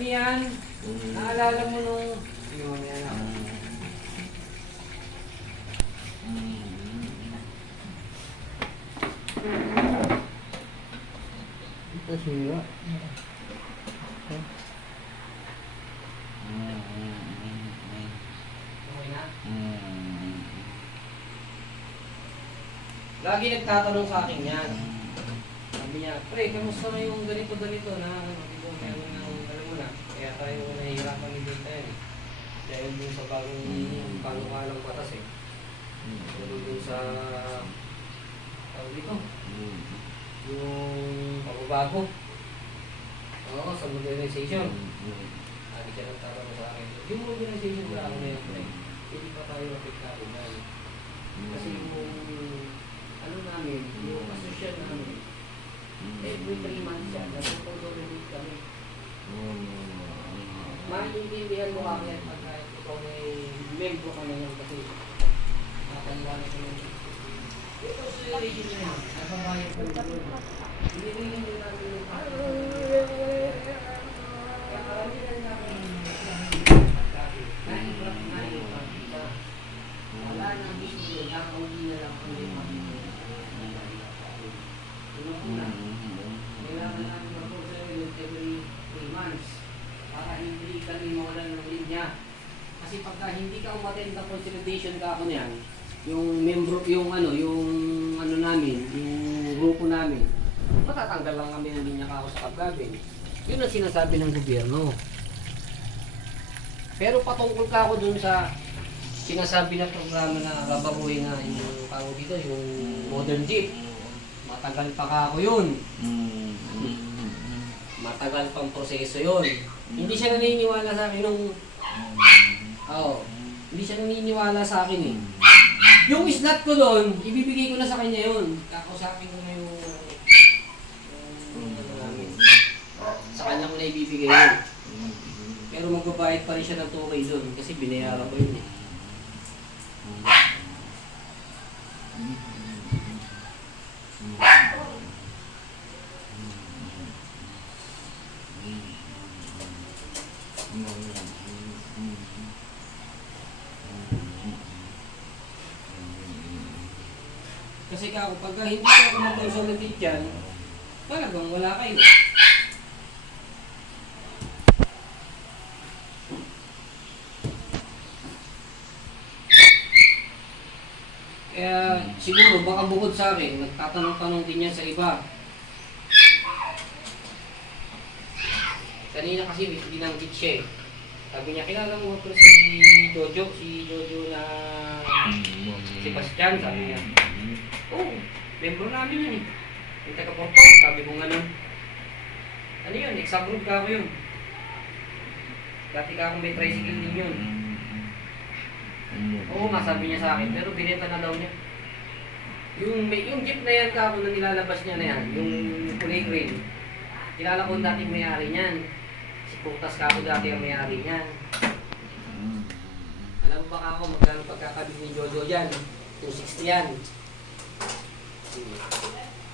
Ano yan? Naalala mo nung... Yun, yan ako. Ito siya. Okay na? Lagi nagtatanong sa akin yan. Sabi niya, pre, kamusta na yung ganito-ganito na dito meron ng alam mo na. Kaya tayo nahihirapan din tayo eh. Dahil dun sa bagong panukalang batas eh. Tulad dun sa tawag dito. Yung pagbabago. Oo, sa modernization. Lagi siya nagtatanong sa akin. Yung modernization na ako na yun, pre. Hindi pa tayo apektado na. Kasi yung ano namin, yung asosyan namin, every 3 months yan, nagpo-donate kami. Maintindihan mo kami pagka ikaw na membro ka na yan kasi nakatanda na kami. Ito sa region niya, nababayad ka na doon. Binibigyan din natin yung kaya marami na rin namin wala nang gusto yun, nakakauli na lang kami kailangan namin mag-observe every 3 months para hindi kami mawalan ng linya. Kasi pagka hindi ka umattend ng consolidation ka ako niyan, yung membro, yung ano namin, yung grupo namin, matatanggal lang kami ng linya ka ako sa Kabgabin. Yun ang sinasabi ng gobyerno. Pero patungkol ka ako dun sa sinasabi na programa na babaguhin na yung tawag dito, yung modern jeep. Matagal pa ka ako yun. Matagal pang proseso yun. Hindi siya naniniwala sa akin nung... hindi siya naniniwala sa akin eh. Yung slot ko doon, ibibigay ko na sa kanya yun. Kakausapin ko na yung ano namin. Sa kanya ko na ibibigay yun. Pero magbabayad pa rin siya ng 2K doon kasi binayaran ko yun eh. Kasi ako, pagka hindi ko ako mag-consolidate dyan, talagang wala kayo. Kaya siguro baka bukod sa akin, nagtatanong-tanong din yan sa iba. Kanina kasi binanggit siya eh. Sabi niya, kilala mo ba si Jojo? Si Jojo na Sebastian, sabi niya. Oo, membro namin yun eh. Yung taga-Porto, sabi ko nga nun. Ano yun, ex-abroad ka ako yun. Dati ka akong may tricycle din yun. Oo nga, sabi niya sa akin, pero binenta na daw niya. Yung jeep na yan ka ako na nilalabas niya na yan, yung kulay green. Kilala ko dating may-ari niyan. Si Putas ka ako dati ang may-ari niyan. Alam mo ba ako magkano pagkakabit ni Jojo dyan? 260 yan.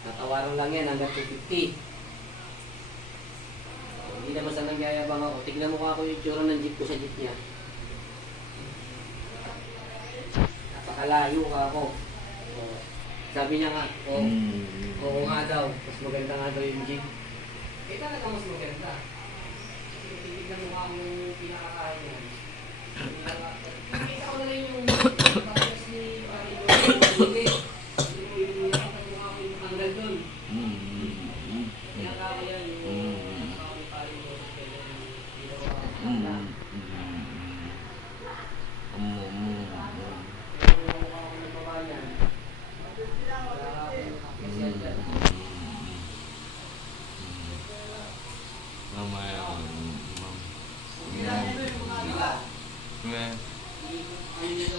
Natawaran lang yan hanggang 250. Hindi naman sa nangyayabang ako. Tignan mo ako yung tsura ng jeep ko sa jeep niya. Napakalayo ka ako. Sabi niya nga, oo nga daw. Mas maganda nga daw yung jeep. Eh talaga mas maganda. Kasi tignan mo ako yung pinakakain niya. Nakita ko na lang yung